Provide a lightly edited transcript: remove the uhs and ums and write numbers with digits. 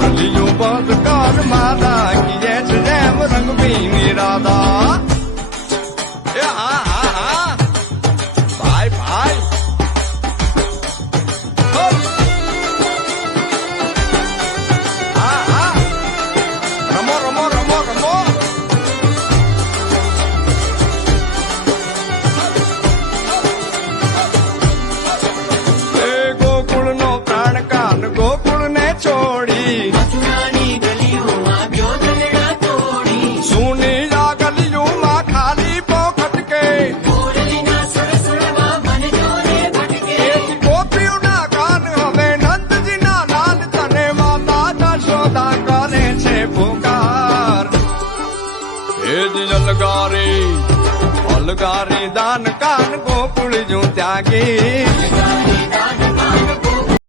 મુરલીયું બંધ કર માતા કીએ છે જેમ રંગબીની રાધા એ હા હા હા ભાઈ ભાઈ હા હા રમો રમો રમો રમો ગોકુળને છોડી મથુરાની ગલીઓમાં બ્યોધરડા તોડી સુની આ ગલીઓમાં ખાલી પોખટકે મોરલીના સુર સુરવા મન જોને ભટકે ગોપીઓના કાન હવે નંદજીના લાલ તને માતા જશોદા કરે છે પુકાર એ જ અલગારી દાન કાન ગોકુળ જો ત્યાગી